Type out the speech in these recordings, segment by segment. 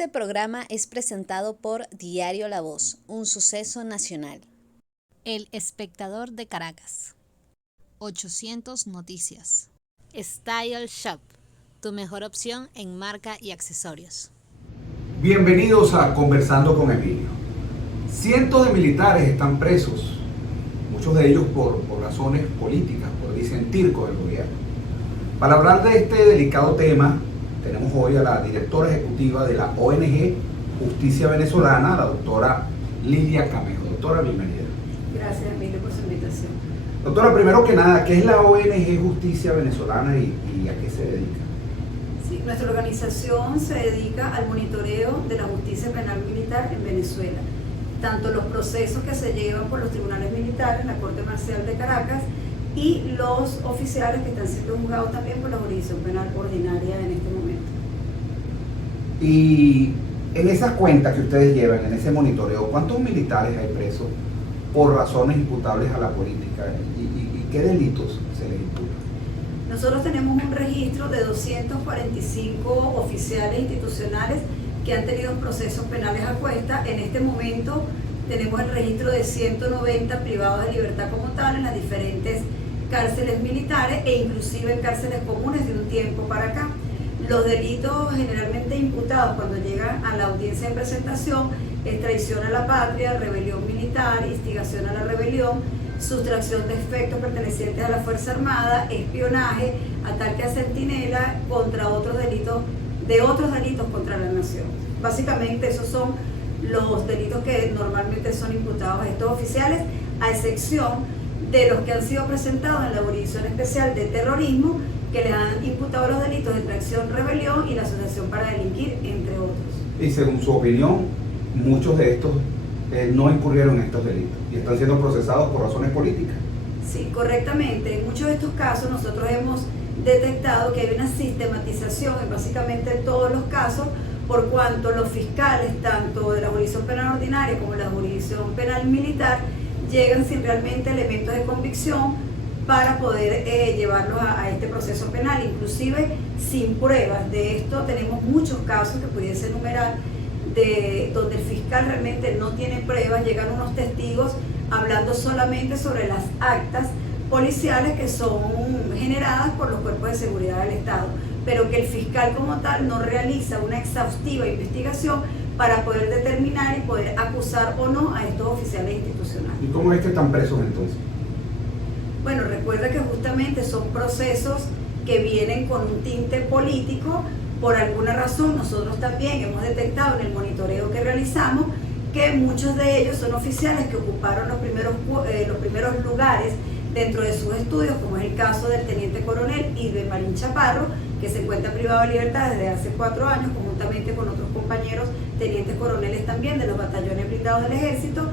Este programa es presentado por Diario La Voz, un suceso nacional. El Espectador de Caracas. 800 Noticias. Style Shop, tu mejor opción en marca y accesorios. Bienvenidos a Conversando con Emilio. Cientos de militares están presos, muchos de ellos por razones políticas, por disentir con el gobierno. Para hablar de este delicado tema, tenemos hoy a la directora ejecutiva de la ONG Justicia Venezolana, la doctora Lilia Camejo. Doctora, bienvenida. Gracias, Emilio, por su invitación. Doctora, primero que nada, ¿qué es la ONG Justicia Venezolana y a qué se dedica? Sí, nuestra organización se dedica al monitoreo de la justicia penal militar en Venezuela, tanto los procesos que se llevan por los tribunales militares, la Corte Marcial de Caracas, y los oficiales que están siendo juzgados también por la jurisdicción penal ordinaria en este momento. Y en esas cuentas que ustedes llevan, en ese monitoreo, ¿cuántos militares hay presos por razones imputables a la política? ¿Y qué delitos se les imputa? Nosotros tenemos un registro de 245 oficiales institucionales que han tenido procesos penales a cuesta. En este momento tenemos el registro de 190 privados de libertad como tal en las diferentes cárceles militares e inclusive en cárceles comunes de un tiempo para acá. Los delitos generalmente imputados cuando llegan a la audiencia de presentación es traición a la patria, rebelión militar, instigación a la rebelión, sustracción de efectos pertenecientes a la Fuerza Armada, espionaje, ataque a centinela contra otros delitos contra la nación. Básicamente esos son los delitos que normalmente son imputados a estos oficiales, a excepción de los que han sido presentados en la Jurisdicción Especial de Terrorismo, que les han imputado los delitos de traición, rebelión y la asociación para delinquir, entre otros. Y según su opinión, muchos de estos no incurrieron en estos delitos y están siendo procesados por razones políticas. Sí, correctamente. En muchos de estos casos nosotros hemos detectado que hay una sistematización en básicamente todos los casos, por cuanto los fiscales, tanto de la jurisdicción penal ordinaria como de la jurisdicción penal militar, llegan sin realmente elementos de convicción para poder llevarlos a este proceso penal, inclusive sin pruebas. De esto tenemos muchos casos que pudiese enumerar, donde el fiscal realmente no tiene pruebas, llegan unos testigos hablando solamente sobre las actas policiales que son generadas por los cuerpos de seguridad del Estado, pero que el fiscal como tal no realiza una exhaustiva investigación para poder determinar y poder acusar o no a estos oficiales institucionales. ¿Y cómo es que están presos entonces? Bueno, recuerda que justamente son procesos que vienen con un tinte político. Por alguna razón nosotros también hemos detectado en el monitoreo que realizamos que muchos de ellos son oficiales que ocuparon los primeros lugares dentro de sus estudios, como es el caso del teniente coronel Irbe Marín Chaparro, que se encuentra privado de libertad desde hace 4 años, conjuntamente con otros compañeros tenientes coroneles también de los batallones blindados del ejército,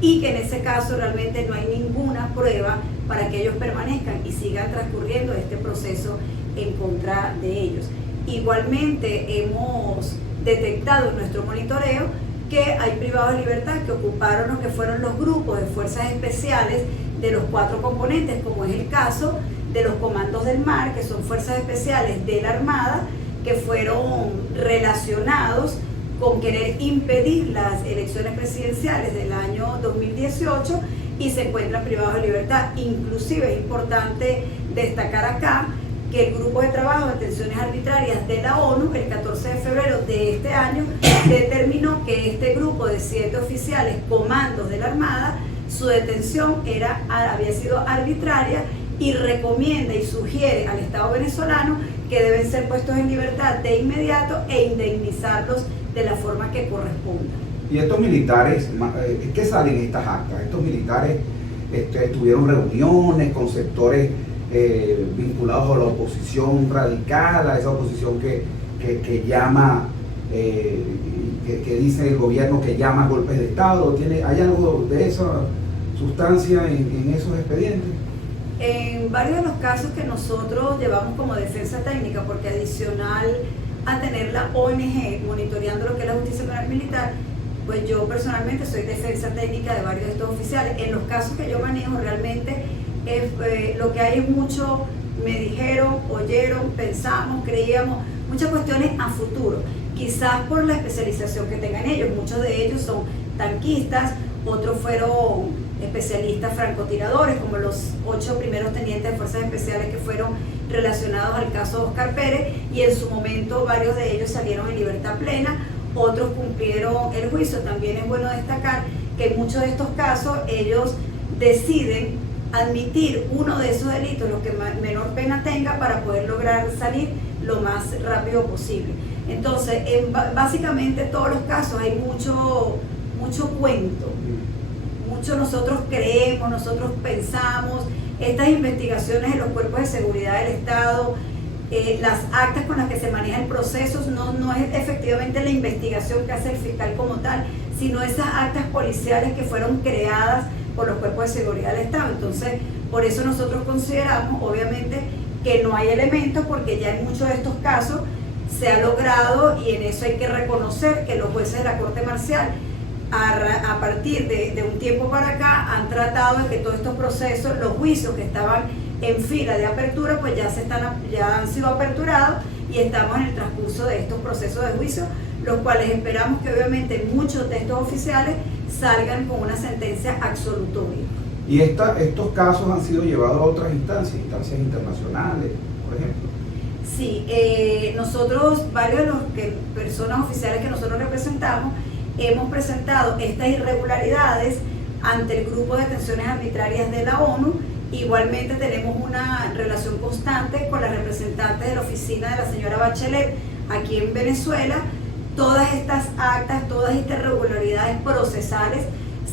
y que en ese caso realmente no hay ninguna prueba para que ellos permanezcan y sigan transcurriendo este proceso en contra de ellos. Igualmente hemos detectado en nuestro monitoreo que hay privados de libertad que ocuparon lo que fueron los grupos de fuerzas especiales de los 4 componentes, como es el caso de los comandos del mar, que son fuerzas especiales de la Armada, que fueron relacionados con querer impedir las elecciones presidenciales del año 2018 y se encuentran privados de libertad. Inclusive es importante destacar acá que el Grupo de Trabajo de Detenciones Arbitrarias de la ONU, el 14 de febrero de este año, determinó que este grupo de 7 oficiales comandos de la Armada, su detención había sido arbitraria, y recomienda y sugiere al Estado venezolano que deben ser puestos en libertad de inmediato e indemnizarlos de la forma que corresponda. Y estos militares, ¿qué salen en estas actas? Estos militares tuvieron reuniones con sectores vinculados a la oposición radical, a esa oposición que llama, que dice el gobierno que llama golpes de Estado. ¿Hay algo de esa sustancia en esos expedientes? En varios de los casos que nosotros llevamos como defensa técnica, porque adicional a tener la ONG monitoreando lo que es la justicia penal militar, pues yo personalmente soy defensa técnica de varios de estos oficiales. En los casos que yo manejo realmente lo que hay es mucho me dijeron, oyeron, pensamos, creíamos, muchas cuestiones a futuro. quizás por la especialización que tengan ellos. Muchos de ellos son tanquistas, otros fueron especialistas francotiradores, como los 8 primeros tenientes de fuerzas especiales que fueron relacionados al caso Oscar Pérez, y en su momento varios de ellos salieron en libertad plena, otros cumplieron el juicio. También es bueno destacar que en muchos de estos casos ellos deciden admitir uno de esos delitos, lo que menor pena tenga, para poder lograr salir lo más rápido posible. Entonces, básicamente todos los casos hay mucho cuento, mucho nosotros creemos, nosotros pensamos. Estas investigaciones en los cuerpos de seguridad del Estado, las actas con las que se maneja el proceso, no es efectivamente la investigación que hace el fiscal como tal, sino esas actas policiales que fueron creadas por los cuerpos de seguridad del Estado. Entonces, por eso nosotros consideramos, obviamente, que no hay elementos, porque ya en muchos de estos casos se ha logrado, y en eso hay que reconocer que los jueces de la Corte Marcial, a partir de un tiempo para acá, han tratado de que todos estos procesos, los juicios que estaban en fila de apertura, pues ya han sido aperturados, y estamos en el transcurso de estos procesos de juicio, los cuales esperamos que obviamente muchos de estos oficiales salgan con una sentencia absolutoria. ¿Y estos casos han sido llevados a otras instancias internacionales, por ejemplo? Sí, nosotros, varios de los personas oficiales que nosotros representamos, hemos presentado estas irregularidades ante el Grupo de Detenciones Arbitrarias de la ONU. Igualmente tenemos una relación constante con las representantes de la oficina de la señora Bachelet aquí en Venezuela. Todas estas actas, todas estas irregularidades procesales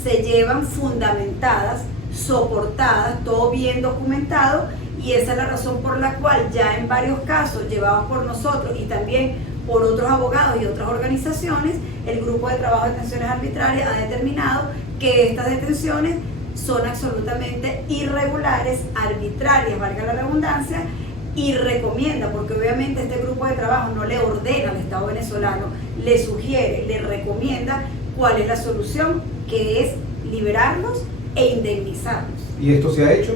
se llevan fundamentadas, soportadas, todo bien documentado, y esa es la razón por la cual ya en varios casos llevados por nosotros y también por otros abogados y otras organizaciones, el Grupo de Trabajo de Detenciones Arbitrarias ha determinado que estas detenciones son absolutamente irregulares, arbitrarias, valga la redundancia, y recomienda, porque obviamente este grupo de trabajo no le ordena al Estado venezolano, le sugiere, le recomienda cuál es la solución, que es liberarlos e indemnizarlos. ¿Y esto se ha hecho?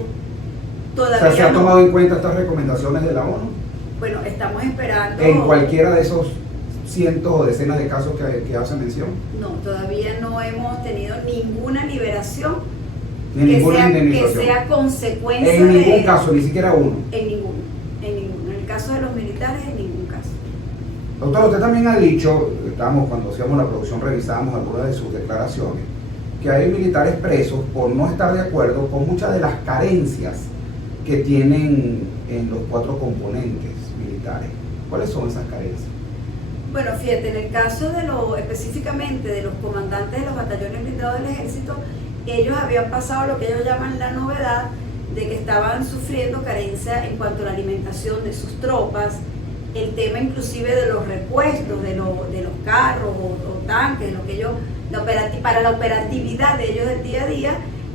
Todavía ¿Se ha no. tomado en cuenta estas recomendaciones de la ONU? Bueno, estamos esperando. ¿En cualquiera de esos cientos o decenas de casos que hace mención? No, todavía no hemos tenido ninguna liberación Ni ninguna que indemnización. sea consecuencia En ningún de... caso, ni siquiera uno. En ninguno. En el caso de los militares, en ningún caso. Doctor, usted también ha dicho, cuando hacíamos la producción revisábamos algunas de sus declaraciones, que hay militares presos por no estar de acuerdo con muchas de las carencias que tienen en los 4 componentes militares. ¿Cuáles son esas carencias? Bueno, fíjate, en el caso específicamente de los comandantes de los batallones blindados del ejército, ellos habían pasado lo que ellos llaman la novedad de que estaban sufriendo carencia en cuanto a la alimentación de sus tropas, el tema inclusive de los repuestos de los carros o tanques, lo que ellos, para la operatividad de ellos del día a día,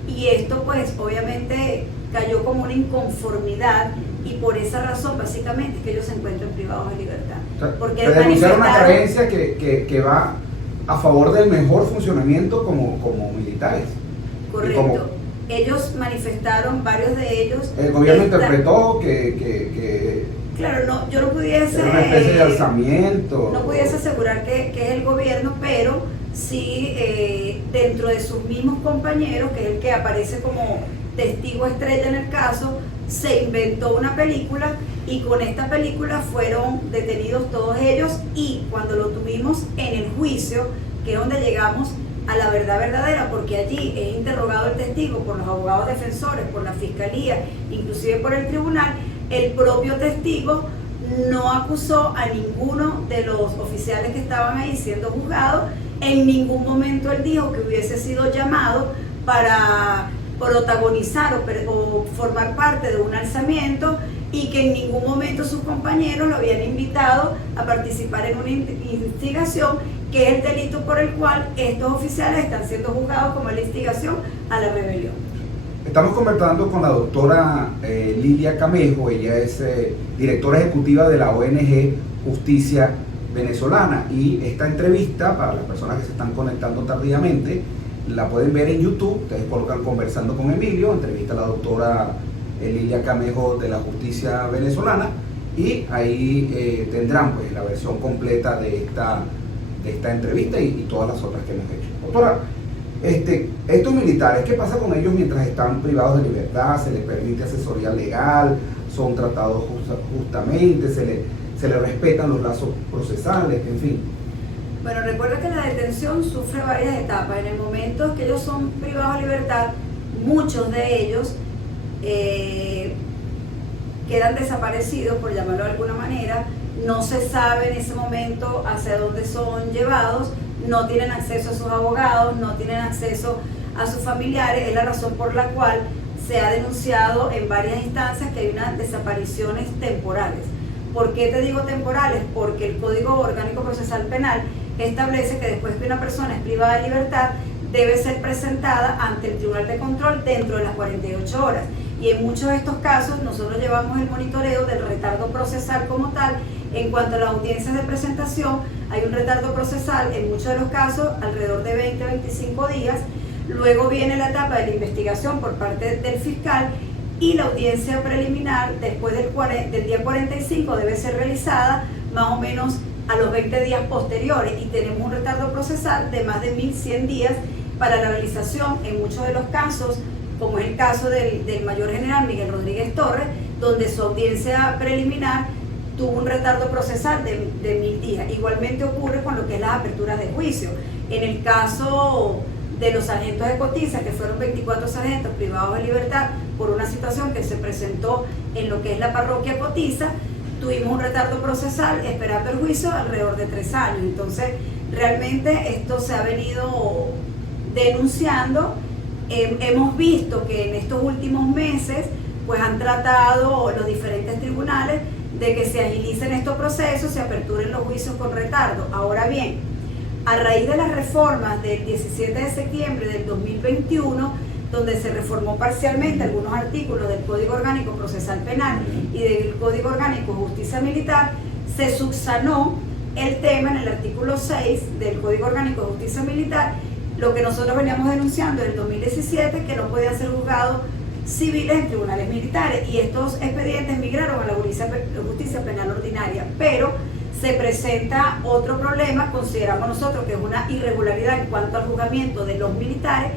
y esto pues obviamente cayó como una inconformidad, y por esa razón básicamente es que ellos se encuentran privados de libertad. Porque denunciaron una carencia que va a favor del mejor funcionamiento como militares. Correcto. Ellos manifestaron, varios de ellos... El gobierno interpretó que claro, no, yo no pudiese... era una especie de alzamiento. No pudiese asegurar que es el gobierno, pero sí dentro de sus mismos compañeros, que es el que aparece como testigo estrella en el caso, se inventó una película, y con esta película fueron detenidos todos ellos, y cuando lo tuvimos en el juicio, que es donde llegamos a la verdad verdadera, porque allí es interrogado el testigo por los abogados defensores, por la fiscalía, inclusive por el tribunal, el propio testigo no acusó a ninguno de los oficiales que estaban ahí siendo juzgados. En ningún momento él dijo que hubiese sido llamado para protagonizar o formar parte de un alzamiento, y que en ningún momento sus compañeros lo habían invitado a participar en una instigación, que es el delito por el cual estos oficiales están siendo juzgados, como la instigación a la rebelión. Estamos conversando con la doctora Lilia Camejo. Ella es directora ejecutiva de la ONG Justicia Venezolana, y esta entrevista, para las personas que se están conectando tardíamente, la pueden ver en YouTube. Ustedes colocan Conversando con Emilio, entrevista a la doctora Lilia Camejo de la Justicia Venezolana, y ahí tendrán pues la versión completa de esta entrevista y todas las otras que hemos hecho. Doctora, estos militares, ¿qué pasa con ellos mientras están privados de libertad? ¿Se les permite asesoría legal? ¿Son tratados justamente? ¿Se les respetan los lazos procesales? En fin. Bueno, recuerda que la detención sufre varias etapas. En el momento que ellos son privados de libertad, muchos de ellos quedan desaparecidos, por llamarlo de alguna manera. No se sabe en ese momento hacia dónde son llevados, no tienen acceso a sus abogados, no tienen acceso a sus familiares. Es la razón por la cual se ha denunciado en varias instancias que hay unas desapariciones temporales. ¿Por qué te digo temporales? Porque el Código Orgánico Procesal Penal establece que después que una persona es privada de libertad, debe ser presentada ante el Tribunal de Control dentro de las 48 horas. Y en muchos de estos casos nosotros llevamos el monitoreo del retardo procesal como tal. En cuanto a las audiencias de presentación, hay un retardo procesal en muchos de los casos alrededor de 20 a 25 días. Luego viene la etapa de la investigación por parte del fiscal y la audiencia preliminar después del día 45 debe ser realizada más o menos a los 20 días posteriores, y tenemos un retardo procesal de más de 1.100 días para la realización en muchos de los casos, como es el caso del mayor general Miguel Rodríguez Torres, donde su audiencia preliminar tuvo un retardo procesal de 1.000 días. Igualmente ocurre con lo que es las aperturas de juicio. En el caso de los sargentos de Cotiza, que fueron 24 sargentos privados de libertad por una situación que se presentó en lo que es la parroquia Cotiza, tuvimos un retardo procesal esperando el juicio alrededor de 3 años. Entonces, realmente esto se ha venido denunciando. Hemos visto que en estos últimos meses pues han tratado los diferentes tribunales de que se agilicen estos procesos, se aperturen los juicios con retardo. Ahora bien, a raíz de las reformas del 17 de septiembre del 2021, donde se reformó parcialmente algunos artículos del Código Orgánico Procesal Penal y del Código Orgánico Justicia Militar, se subsanó el tema en el artículo 6 del Código Orgánico Justicia Militar, lo que nosotros veníamos denunciando en el 2017, que no podían ser juzgados civiles en tribunales militares, y estos expedientes migraron a la justicia penal ordinaria. Pero se presenta otro problema, consideramos nosotros que es una irregularidad en cuanto al juzgamiento de los militares,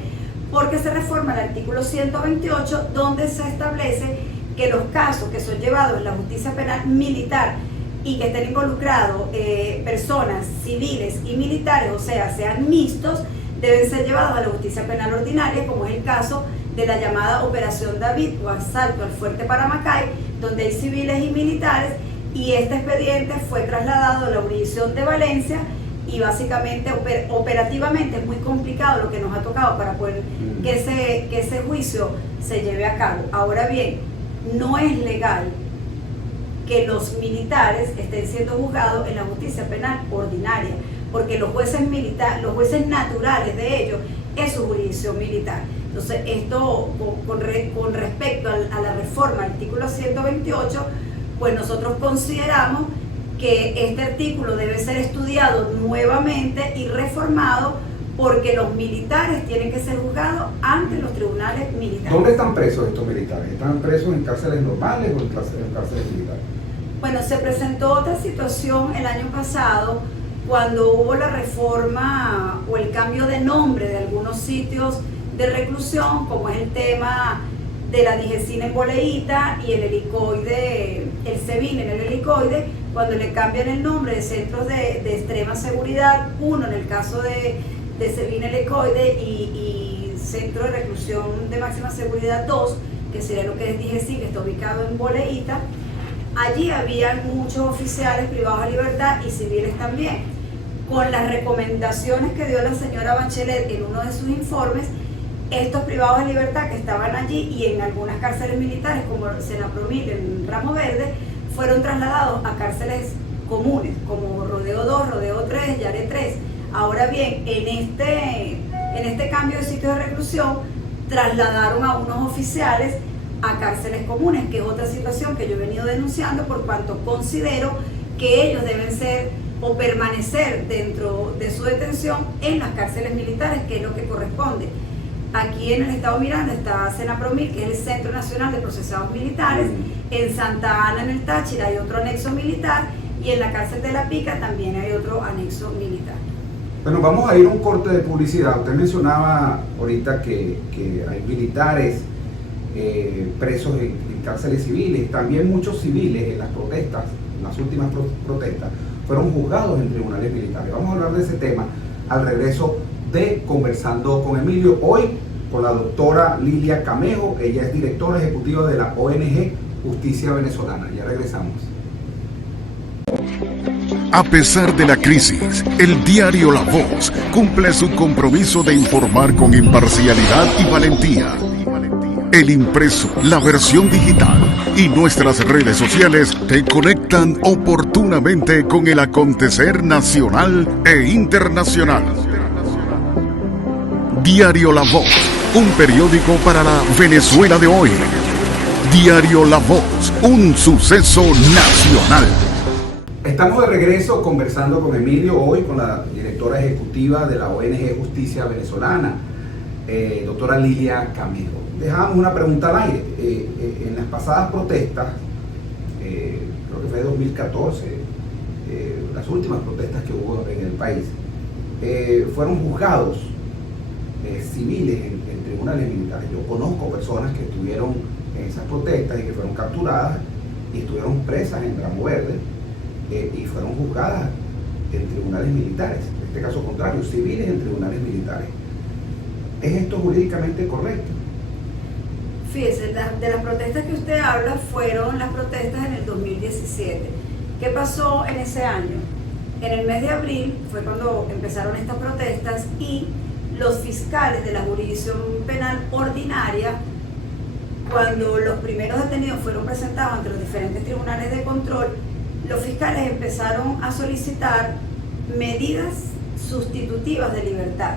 porque se reforma el artículo 128, donde se establece que los casos que son llevados en la justicia penal militar y que estén involucrados personas civiles y militares, o sea, sean mixtos, deben ser llevados a la justicia penal ordinaria, como es el caso de la llamada Operación David o asalto al Fuerte Paramacay, donde hay civiles y militares, y este expediente fue trasladado a la jurisdicción de Valencia, y básicamente operativamente es muy complicado lo que nos ha tocado para poder que ese juicio se lleve a cabo. Ahora bien, no es legal que los militares estén siendo juzgados en la justicia penal ordinaria, porque los jueces naturales de ellos es su jurisdicción militar. Entonces, esto con respecto a la reforma del artículo 128, pues nosotros consideramos que este artículo debe ser estudiado nuevamente y reformado, porque los militares tienen que ser juzgados ante los tribunales militares. ¿Dónde están presos estos militares? ¿Están presos en cárceles normales o en cárceles militares? Bueno, se presentó otra situación el año pasado, cuando hubo la reforma o el cambio de nombre de algunos sitios de reclusión, como es el tema de la Digesina en Boleíta y el helicoide, el Sebin en el helicoide, cuando le cambian el nombre de centros de extrema seguridad, uno en el caso de Sebin helicoide y centro de reclusión de máxima seguridad 2, que sería lo que es Digesina, que está ubicado en Boleíta. Allí había muchos oficiales privados de libertad y civiles también. Con las recomendaciones que dio la señora Bachelet en uno de sus informes, estos privados de libertad que estaban allí y en algunas cárceles militares como Senapromil en Ramo Verde, fueron trasladados a cárceles comunes como Rodeo 2, Rodeo 3, Yare 3. Ahora bien, en este cambio de sitio de reclusión, trasladaron a unos oficiales a cárceles comunes, que es otra situación que yo he venido denunciando, por cuanto considero que ellos deben ser o permanecer dentro de su detención en las cárceles militares, que es lo que corresponde. Aquí en el estado Miranda está Senapromil, que es el Centro Nacional de Procesados Militares. En Santa Ana, en el Táchira, hay otro anexo militar. Y en la cárcel de La Pica también hay otro anexo militar. Bueno, vamos a ir a un corte de publicidad. Usted mencionaba ahorita que hay militares presos en cárceles civiles, también muchos civiles en las protestas, en las últimas protestas, fueron juzgados en tribunales militares. Vamos a hablar de ese tema al regreso de Conversando con Emilio, hoy con la doctora Lilia Camejo. Ella es directora ejecutiva de la ONG Justicia Venezolana. Ya regresamos. A pesar de la crisis, el diario La Voz cumple su compromiso de informar con imparcialidad y valentía. El impreso, la versión digital y nuestras redes sociales te conectan oportunamente con el acontecer nacional e internacional. Diario La Voz, un periódico para la Venezuela de hoy. Diario La Voz, un suceso nacional. Estamos de regreso conversando con Emilio, hoy con la directora ejecutiva de la ONG Justicia Venezolana, doctora Lilia Camejo. Dejamos una pregunta al aire. En las pasadas protestas, creo que fue de 2014, las últimas protestas que hubo en el país, fueron juzgados civiles en tribunales militares. Yo conozco personas que estuvieron en esas protestas y que fueron capturadas y estuvieron presas en Ramo Verde y fueron juzgadas en tribunales militares. En este caso contrario, civiles en tribunales militares. ¿Es esto jurídicamente correcto? Fíjese, de las protestas que usted habla fueron las protestas en el 2017. ¿Qué pasó en ese año? En el mes de abril fue cuando empezaron estas protestas y los fiscales de la jurisdicción penal ordinaria, cuando los primeros detenidos fueron presentados ante los diferentes tribunales de control, los fiscales empezaron a solicitar medidas sustitutivas de libertad.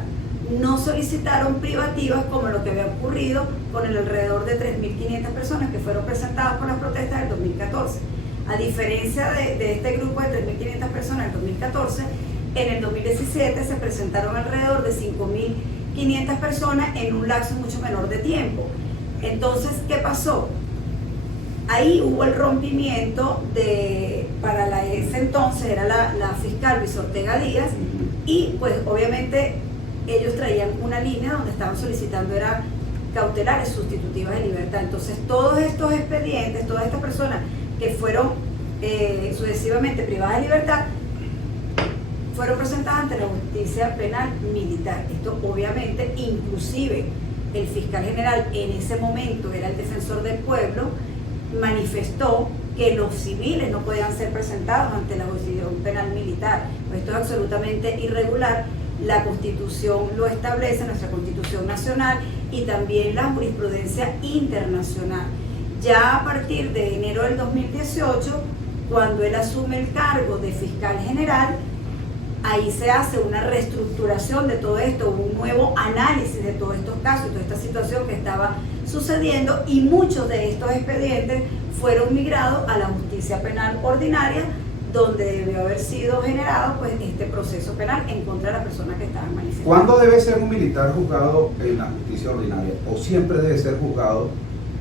No solicitaron privativas como lo que había ocurrido con el alrededor de 3.500 personas que fueron presentadas por las protestas del 2014. A diferencia de este grupo de 3.500 personas del 2014, en el 2017 se presentaron alrededor de 5.500 personas en un lapso mucho menor de tiempo. Entonces, ¿qué pasó? Ahí hubo el rompimiento para ese entonces era la fiscal Luis Ortega Díaz, y pues obviamente ellos traían una línea donde estaban solicitando era cautelares sustitutivas de libertad. Entonces todos estos expedientes, todas estas personas que fueron sucesivamente privadas de libertad, fueron presentadas ante la justicia penal militar. Esto obviamente, inclusive el fiscal general en ese momento era el defensor del pueblo, manifestó que los civiles no podían ser presentados ante la jurisdicción penal militar. Esto es absolutamente irregular. La Constitución lo establece, nuestra Constitución nacional, y también la jurisprudencia internacional. Ya a partir de enero del 2018, cuando él asume el cargo de fiscal general, ahí se hace una reestructuración de todo esto, un nuevo análisis de todos estos casos, toda esta situación que estaba sucediendo, y muchos de estos expedientes fueron migrados a la justicia penal ordinaria, donde debió haber sido generado pues este proceso penal en contra de la persona que estaban manifestando. ¿Cuándo debe ser un militar juzgado en la justicia ordinaria? ¿O siempre debe ser juzgado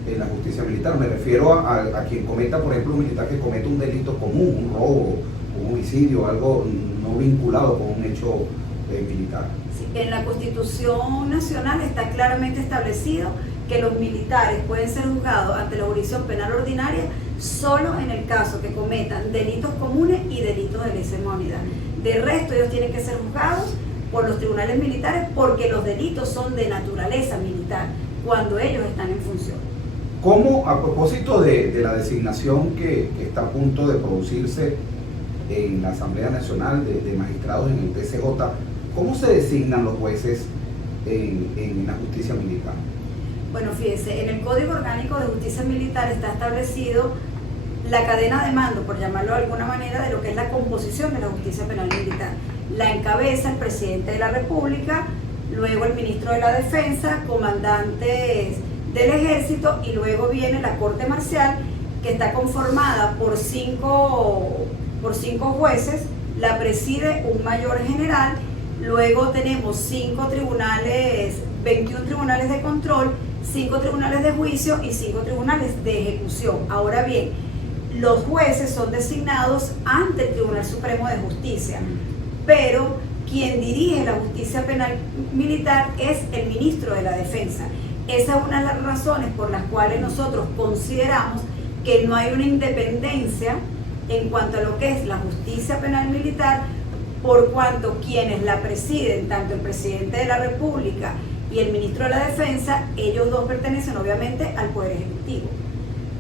en la justicia militar? Me refiero a quien cometa, por ejemplo, un militar que comete un delito común, un robo, un homicidio, algo no vinculado con un hecho militar. Sí, en la Constitución Nacional está claramente establecido que los militares pueden ser juzgados ante la jurisdicción penal ordinaria solo en el caso que cometan delitos comunes y delitos de lesa humanidad. De resto, ellos tienen que ser juzgados por los tribunales militares porque los delitos son de naturaleza militar cuando ellos están en función. ¿Cómo, a propósito de la designación que está a punto de producirse en la Asamblea Nacional de Magistrados en el TCJ, cómo se designan los jueces en la justicia militar? Bueno, fíjese, en el Código Orgánico de Justicia Militar está establecido la cadena de mando, por llamarlo de alguna manera, de lo que es la composición de la justicia penal militar. La encabeza el presidente de la República, luego el ministro de la Defensa, comandantes del Ejército, y luego viene la Corte Marcial, que está conformada por cinco jueces, la preside un mayor general, luego tenemos 5 tribunales 21 tribunales de control, 5 tribunales de juicio y 5 tribunales de ejecución. Ahora bien, los jueces son designados ante el Tribunal Supremo de Justicia, pero quien dirige la justicia penal militar es el ministro de la Defensa. Esa es una de las razones por las cuales nosotros consideramos que no hay una independencia en cuanto a lo que es la justicia penal militar, por cuanto quienes la presiden, tanto el presidente de la República y el ministro de la Defensa, ellos dos pertenecen obviamente al Poder Ejecutivo.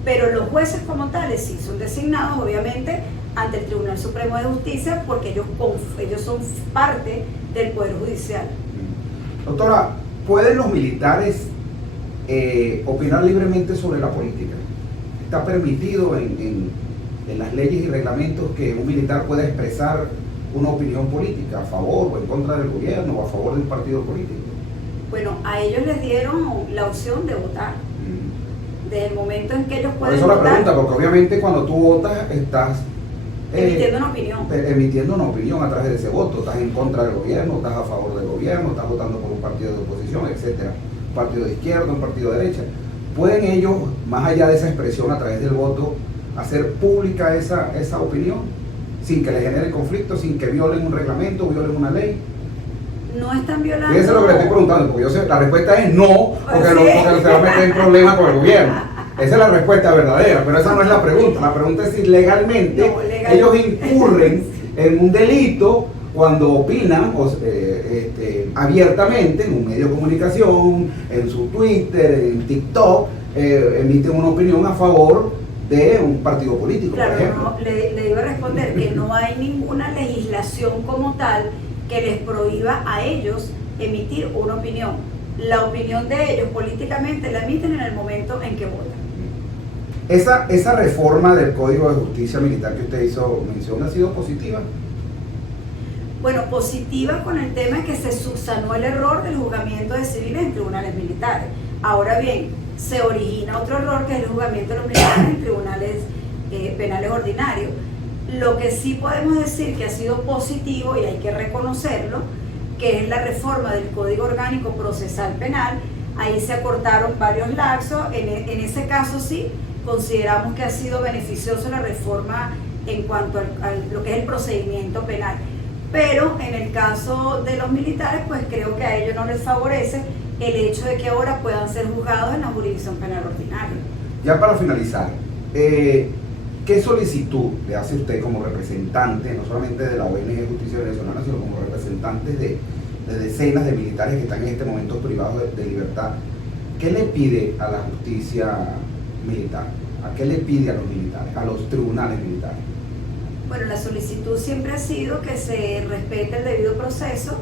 Pero los jueces como tales sí son designados obviamente ante el Tribunal Supremo de Justicia, porque ellos son parte del Poder Judicial. Doctora, ¿pueden los militares opinar libremente sobre la política? ¿Está permitido en las leyes y reglamentos que un militar pueda expresar una opinión política a favor o en contra del gobierno o a favor de un partido político? Bueno, a ellos les dieron la opción de votar. Desde el momento en que ellos pueden votar. Por eso la votar, pregunta, porque obviamente cuando tú votas estás emitiendo una opinión. Emitiendo una opinión a través de ese voto. Estás en contra del gobierno, estás a favor del gobierno, estás votando por un partido de oposición, etcétera. Un partido de izquierda, un partido de derecha. ¿Pueden ellos, más allá de esa expresión a través del voto, hacer pública esa opinión sin que le genere conflicto, sin que violen un reglamento, violen una ley? No están violando. Y eso es lo que le estoy preguntando, porque yo sé, la respuesta es no, porque se va a meter en problemas con el gobierno. Esa es la respuesta verdadera, pero esa no es la pregunta. La pregunta es si legalmente ellos incurren en un delito cuando opinan abiertamente en un medio de comunicación, en su Twitter, en TikTok, emiten una opinión a favor de un partido político, claro, por ejemplo. No, le iba a responder que no hay ninguna legislación como tal que les prohíba a ellos emitir una opinión. La opinión de ellos políticamente la emiten en el momento en que votan. Esa reforma del Código de Justicia Militar que usted hizo mención ha sido positiva. Bueno, positiva con el tema de que se subsanó el error del juzgamiento de civiles en tribunales militares. Ahora bien, se origina otro error, que es el juzgamiento de los militares en tribunales penales ordinarios. Lo que sí podemos decir que ha sido positivo, y hay que reconocerlo, que es la reforma del Código Orgánico Procesal Penal. Ahí se acortaron varios lapsos. En ese caso sí consideramos que ha sido beneficioso la reforma en cuanto a lo que es el procedimiento penal. Pero en el caso de los militares, pues creo que a ellos no les favorece el hecho de que ahora puedan ser juzgados en la jurisdicción penal ordinaria. Ya para finalizar, ¿qué solicitud le hace usted como representante, no solamente de la ONG Justicia Venezolana, sino como representante de decenas de militares que están en este momento privados de libertad? ¿Qué le pide a la justicia militar? ¿A qué le pide a los militares, a los tribunales militares? Bueno, la solicitud siempre ha sido que se respete el debido proceso,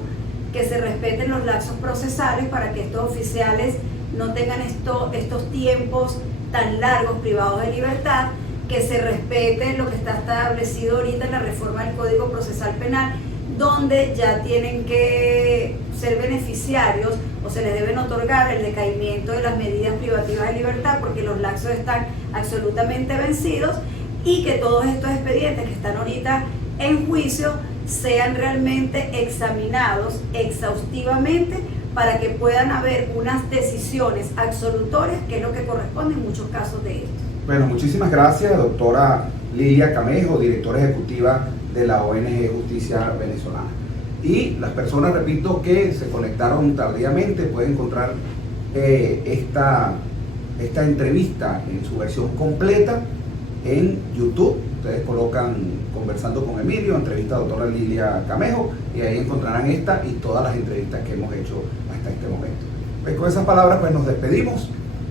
que se respeten los lapsos procesales para que estos oficiales no tengan estos tiempos tan largos privados de libertad, que se respete lo que está establecido ahorita en la reforma del Código Procesal Penal, donde ya tienen que ser beneficiarios o se les deben otorgar el decaimiento de las medidas privativas de libertad porque los lapsos están absolutamente vencidos, y que todos estos expedientes que están ahorita en juicio sean realmente examinados exhaustivamente para que puedan haber unas decisiones absolutorias, que es lo que corresponde en muchos casos de estos. Bueno, muchísimas gracias, doctora Lilia Camejo, directora ejecutiva de la ONG Justicia Venezolana. Y las personas, repito, que se conectaron tardíamente pueden encontrar esta entrevista en su versión completa en YouTube. Ustedes colocan Conversando con Emilio, entrevista a doctora Lilia Camejo, y ahí encontrarán esta y todas las entrevistas que hemos hecho hasta este momento. Pues con esas palabras pues nos despedimos,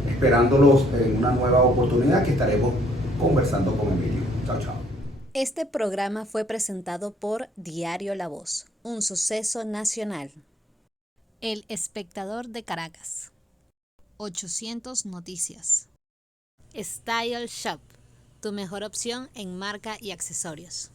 esperándolos en una nueva oportunidad que estaremos conversando con Emilio. Chao, chao. Este programa fue presentado por Diario La Voz, un suceso nacional. El Espectador de Caracas. 800 Noticias. Style Shop, tu mejor opción en marca y accesorios.